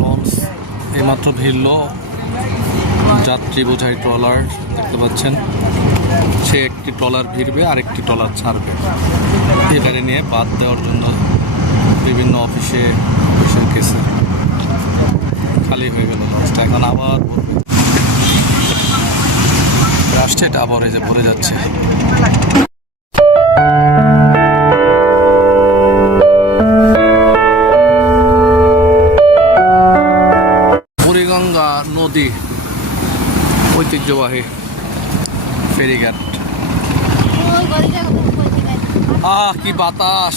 Launch এইমাত্র ভিড়ল, যাত্রী বোঝাই ট্রলার দেখতে পাচ্ছেন। সে একটি ট্রলার ভিড়বে আর একটি ট্রলার ছাড়বে। এটাকে নিয়ে বাদ দেওয়ার জন্য বিভিন্ন অফিসে গেছে, খালি হয়ে গেল লঞ্চটা। এখন আবার আসছে, এটা আবার এই যে ভরে যাচ্ছে। বুড়িগঙ্গা নদী ঐতিহ্যবাহী ফেরিঘাট। কি বাতাস!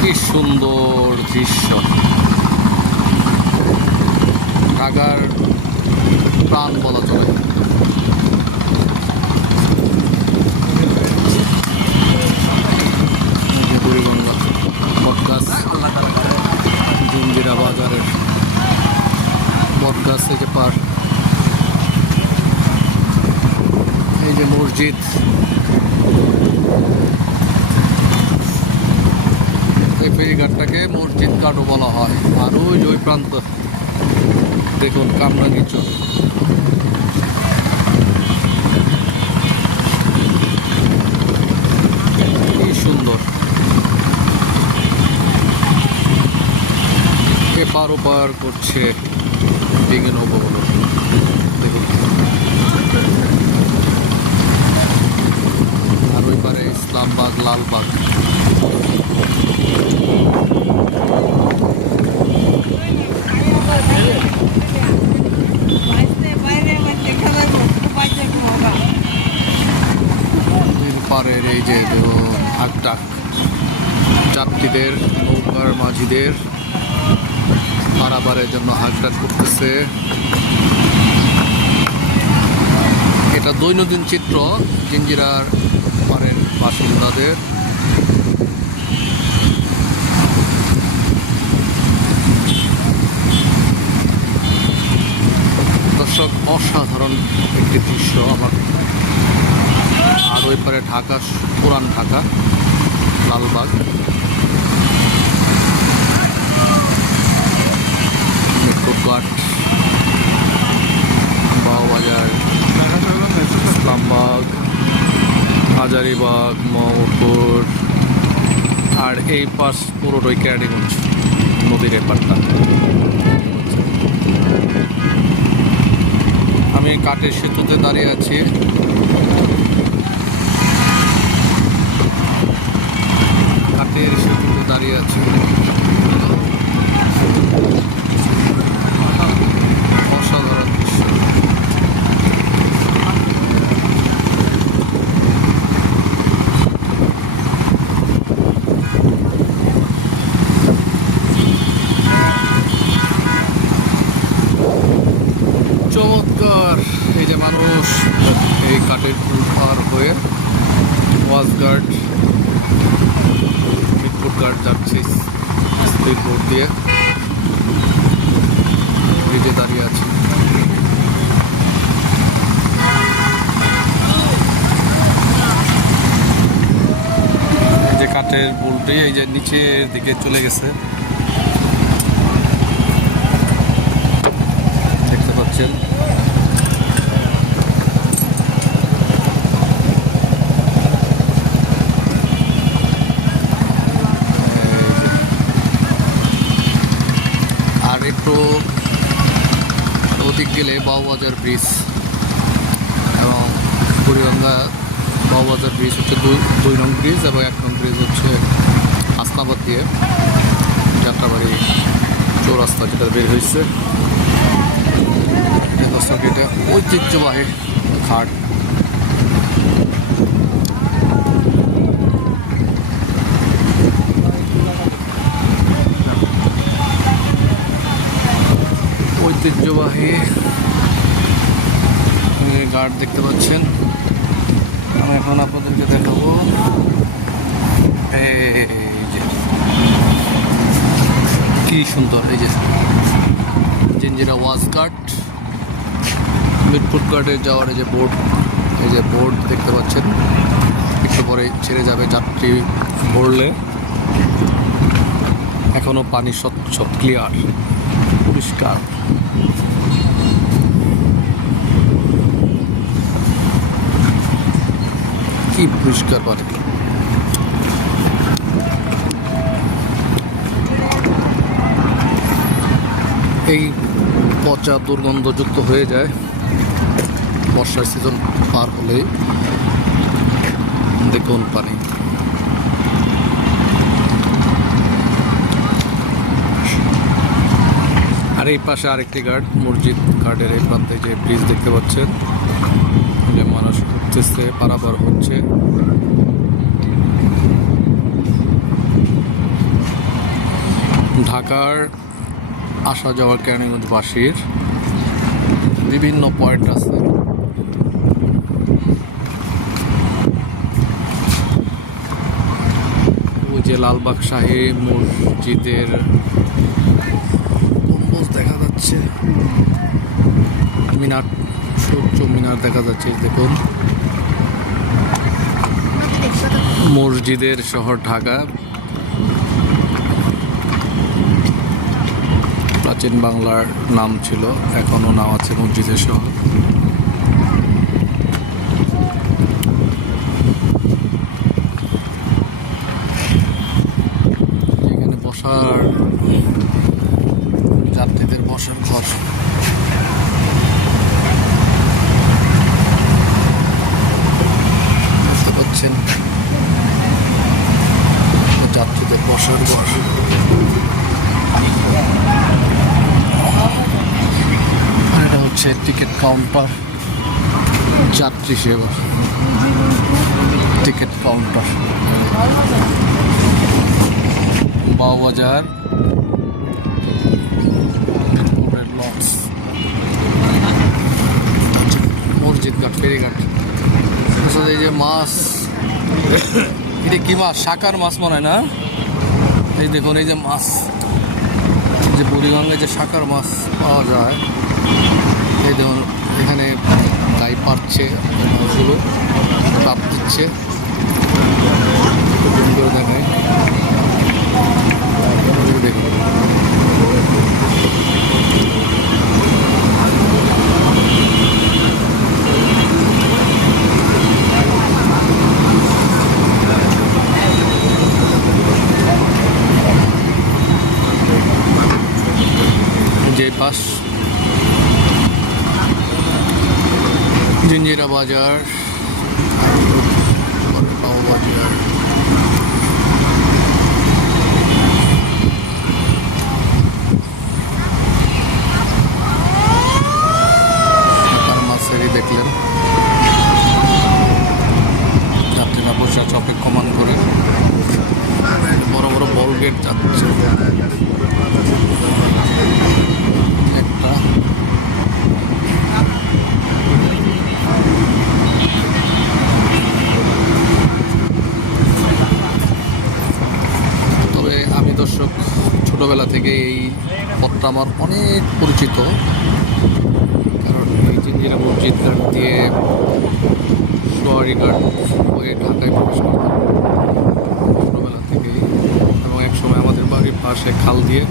কি সুন্দর দৃশ্য, ঢাকার প্রাণ বলা চলে। বুড়িগঙ্গা বটগাছ, জঞ্জিরা বাজারের বটগাছ থেকে পার। এই যে মসজিদ, এই ফেরিঘাটটাকে মসজিদ ঘাটও বলা হয়। আর ওই প্রান্ত দেখুন, কামরাঙ্গীরচর। কি সুন্দর! এপার ওপার করছে ডিঙি নৌকাগুলো, দেখুন। আর ওই পারে ইসলামবাগ, লালবাগ। পারের এই যে ঢাক যাত্রীদের, নৌকার মাঝিদের পারাবারের জন্য হাঁকডাক করতেছে। এটা দৈনন্দিন চিত্র জিঞ্জিরার পারের বাসিন্দাদের। দর্শক, অসাধারণ একটি দৃশ্য আমার। আর ওই পারে ঢাকা, পুরান ঢাকা, লালবাগ, মেট্রোঘাট, বাউবাজার, ইসলামবাগ, হাজারীবাগ, মোহাম্মদপুর। আর এই পাশ পুরোটাই ক্যারানীগঞ্জ নদীর এপারটা। আমি কাঠের সেতুতে দাঁড়িয়ে আছি। কাঠের সেতুতে দাঁড়িয়ে আছি। অসাধারণ দৃশ্য। চমৎকার! এই যে মানুষ এই কাঠের পুল পার হয়ে ওয়াচগার্ড, মিটফুট গার্ড যাচ্ছে স্পিড বোট দিয়ে, ব্রিজে দাঁড়িয়ে আছে। এই যে কাঠের পুলটি এই যে নিচের দিকে চলে গেছে, দেখতে পাচ্ছেন। আর একটু ওদিক গেলে বাউবাজার ব্রিজ এবং বুড়িগঙ্গা বাউবাজার ব্রিজ হচ্ছে দুই নং ব্রিজ, এবং 1 নং ব্রিজ হচ্ছে হাসনাবাদ দিয়ে যাত্রাবাড়ি চৌরাস্তা যেটা বের হয়েছে। এটা ঐতিহ্যবাহী ঘাট। ঐতিহ্যবাহী ঘাট দেখতে পাচ্ছেন। আমি এখন আপনাদেরকে দেখাবো এই যে কি সুন্দর, এই যে জিঞ্জিরা ওয়াচঘাট, মিরপুর ঘাটে যাওয়ার এই যে বোর্ড দেখতে পাচ্ছেন, একটু পরে ছেড়ে যাবে যাত্রী ভরলে। এখনো পানি স্বচ্ছ, ক্লিয়ার, পরিষ্কার। কি পরিষ্কার পানি! এই পচা দুর্গন্ধযুক্ত হয়ে যায় বর্ষার সিজন পার হলেই। দেখুন পানি। আর এই পাশে আরেকটি ঘাট, মসজিদ ঘাটের এই প্রান্তে যে ব্রিজ দেখতে পাচ্ছেন, যে মানুষ উঠতেছে, পারাপার হচ্ছে। ঢাকার আসা যাওয়ার কেরানীগঞ্জবাসীর বিভিন্ন পয়েন্ট আছে। ওই যে লালবাগ শাহী মসজিদের গম্বুজ দেখা যাচ্ছে, মিনার, সূর্য মিনার দেখা যাচ্ছে। দেখুন, মসজিদের শহর ঢাকা, প্রাচীন বাংলার নাম ছিল, এখনো নাম আছে মসজিদের শহর। এখানে বসার, যাত্রীদের বসার ঘর। বুঝতে পারছেন, যাত্রীদের বসার ঘর। এটা হচ্ছে টিকিট কাউন্টার, যাত্রী সেবা টিকিট কাউন্টার। বাউবাজার লঞ্চ, মসজিদ ঘাট, ফেরিঘাট। এই যে মাছ, এটা কি মাছ? শাকার মাছ মনে হয় না? এই দেখুন, এই যে মাছ, যে বুড়িগঙ্গায় যে শাকার মাছ পাওয়া যায়, এই দেখুন এখানে গাই পাচ্ছে, মাছগুলো তাপ দিচ্ছে, দেখায়। দেখুন, যে পাশ জিঞ্জিরা বাজার, বাজার, মাছেরই দেখলেন, যাত্রীরা বসে আছে অপেক্ষমান করে। বড় বড় বল গেট যাচ্ছে একটা। তবে আমি দর্শক ছোটবেলা থেকে এই পথটা আমার অনেক পরিচিত, কারণ এই জিঞ্জিরা মসজিদ ঘাট দিয়ে সোয়ারি ঘাট হয়ে ঢাকায় প্রবেশ করতাম ছোটবেলা থেকেই। এবং একসময় আমাদের বাড়ির পাশে খাল দিয়ে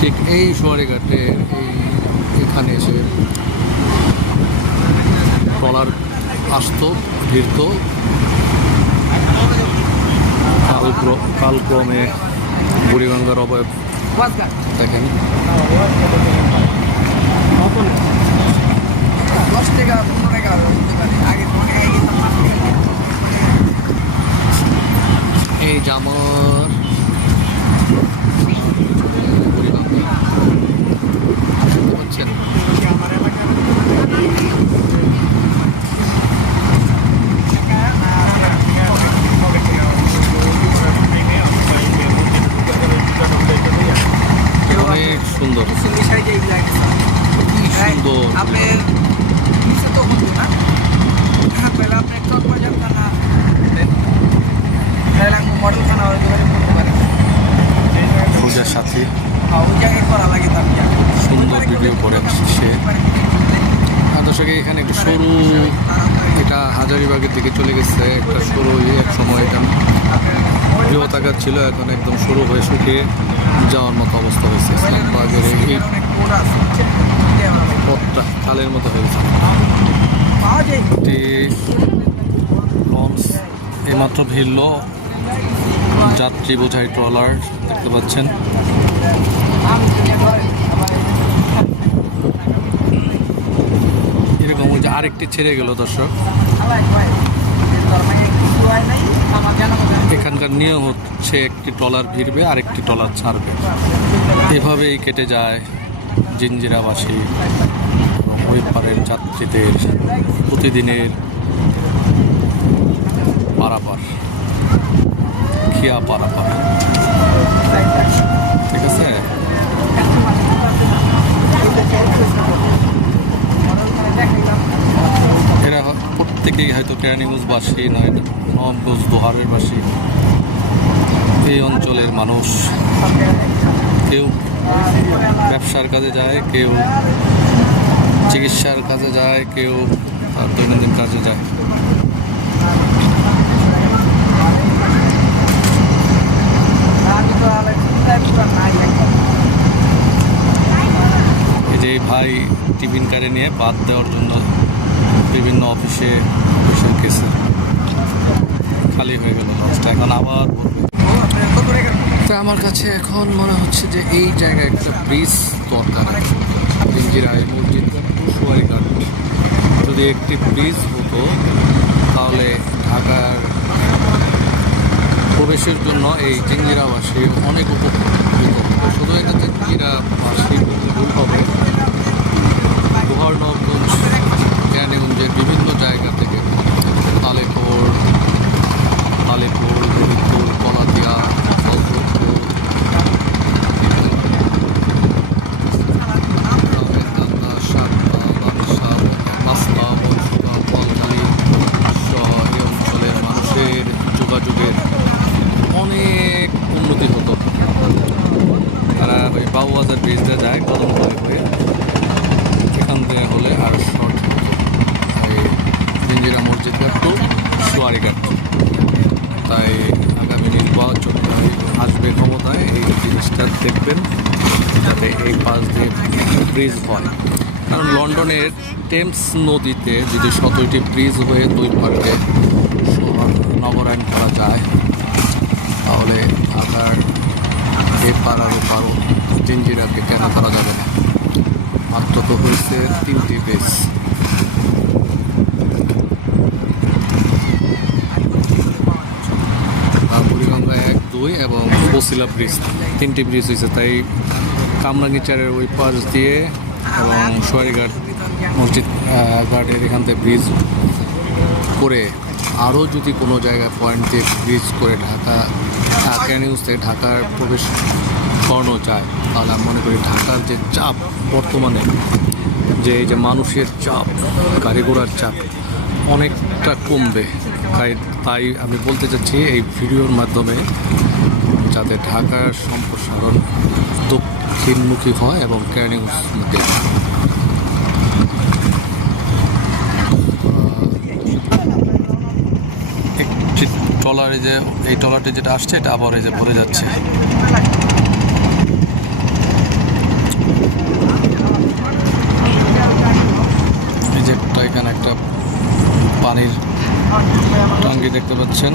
ঠিক এই সোয়ারি ঘাটে এখানে এসে ট্রলার আসতো, ভিড়ত। কালক্রমে বুড়িগঙ্গার অবয়ব দেখেন। এই জামার বুঝছেন, অনেক সুন্দর, পূজার সাথে সুন্দর ভিডিও করে সে। দর্শক এখানে একটু সরু, এটা হাজারীবাগের দিকে চলে গেছে একটা সরু, এক সময় এটা বৃহৎ আকার ছিল, এখন একদম সরু হয়ে শুকিয়ে যাওয়ার মতো অবস্থা হয়েছে। ইসলামবাগের এই পথটা খালের মতো হয়ে গেছে। লঞ্চ এইমাত্র ভিড়ল, যাত্রী বোঝাই ট্রলার দেখতে পাচ্ছেন। এরকম ওই যে আরেকটি ছেড়ে গেল দর্শক। এখানকার নিয়ম হচ্ছে একটি ট্রলার ভিড়বে আরেকটি ট্রলার ছাড়বে, এভাবেই কেটে যায় জিঞ্জিরাবাসী এবং ওই পারের যাত্রীদের প্রতিদিনের পারাপার, খিয়া পারাপার। ঠিক আছে, এরা প্রত্যেকেই হয়তো ক্যানিগঞ্জবাসী নয়, নবগঞ্জ দোহারের বাসী। এই অঞ্চলের মানুষ কেউ ব্যবসার কাজে যায়, কেউ চিকিৎসার কাজে যায়, কেউ তার দৈনন্দিন কাজে যায়। এই যে ভাই টিফিন কারে নিয়ে বাদ দেওয়ার জন্য বিভিন্ন অফিসে গেছে, খালি হয়ে গেল লঞ্চটা, এখন আবার তো আমার কাছে এখন মনে হচ্ছে যে এই জায়গায় একটা ব্রিজ দরকার। জিঞ্জিরায় মসজিদ সোয়ারিঘাট যদি একটি ব্রিজ হতো তাহলে ঢাকার প্রবেশের জন্য এই জিঞ্জিরাবাসী অনেক উপকৃত হতো। শুধু এটা জিঞ্জিরাবাসী ভুল হবে, গোহারনগঞ্জ ক্যানিগঞ্জের বিভিন্ন জায়গা থেকে তালেপুর, ললিতপুর, কলাতিয়া, ফজলপুর, সাতটা, বাংশা, মাস্তা, বনশুয়া, পলখালি সহ এই অঞ্চলের মানুষের যোগাযোগের অনেক উন্নতি হতো। তারা ওই বাবুবাজার ব্রিজটা যায় কদমতলী হয়ে, এখান থেকে হলে আর শর্ট হতো এই জিঞ্জিরা মসজিদঘাট টু সোয়ারিঘাট। তাই আগামী নির্বাচন আসবে ক্ষমতায় এই জিনিসটা দেখবেন যাতে এই পাশ দিয়ে ব্রিজ হয়। কারণ লন্ডনের টেমস নদীতে যদি 17টি ব্রিজ হয়ে দুই পার্কে নগরায়ণ করা যায় তাহলে ঢাকার এপার আর ওপারও জিঞ্জিরাকে কেন করা যাবে না। মাত্র তো হয়েছে 3টি ব্রিজ। বুড়িগঙ্গা 1, 2 এবং বসিলা ব্রিজ 3টি ব্রিজ হয়েছে। তাই কামরাঙ্গীরচারের ওই পাশ দিয়ে এবং সোয়ারিঘাট মসজিদ ঘাটের এখান থেকে ব্রিজ করে আরও যদি কোনো জায়গায় পয়েন্ট দিয়ে ব্রিজ করে ক্যানিগঞ্জ থেকে ঢাকার প্রবেশ করানো যায় তাহলে আমি মনে করি ঢাকার যে চাপ বর্তমানে, যে এই যে মানুষের চাপ, গাড়ি ঘোড়ার চাপ অনেকটা কমবে। তাই আমি বলতে চাচ্ছি এই ভিডিওর মাধ্যমে যাতে ঢাকার সম্প্রসারণ দক্ষিণমুখী হয় এবং ক্যানিগঞ্জ মধ্যে একটি ট্রলারে যে এই ট্রলারটি যেটা আসছে এটা আবার এই যে ভরে যাচ্ছে। এই যে এখানে একটা পানির টাঙ্কি দেখতে পাচ্ছেন।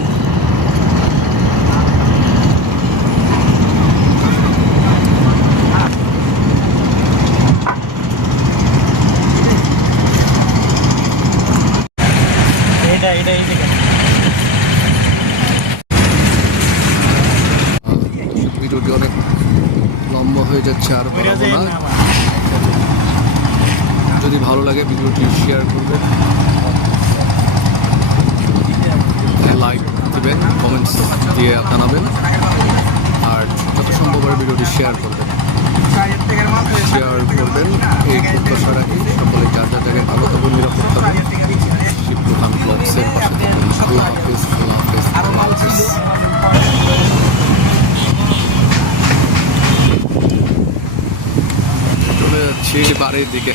ভিডিওটি অনেক লম্বা হয়ে যাচ্ছে, আর বাড়াবো না। যদি ভালো লাগে ভিডিওটি শেয়ার করবেন, লাইক দেবেন, কমেন্টস দিয়ে জানাবেন, আর যত সম্ভব ভিডিওটি শেয়ার করবেন। এই প্রত্যাশা রাখি সকলে যার যার জায়গায় ভালো থাকুন, নিরাপদ থাকুন। শিবলু খান ব্লগসের পাশে থাকুন। আল্লাহ হাফিজ, আল্লাহ হাফিজ, আল্লাহ হাফিজ। চলে যাচ্ছি বাড়ির দিকে।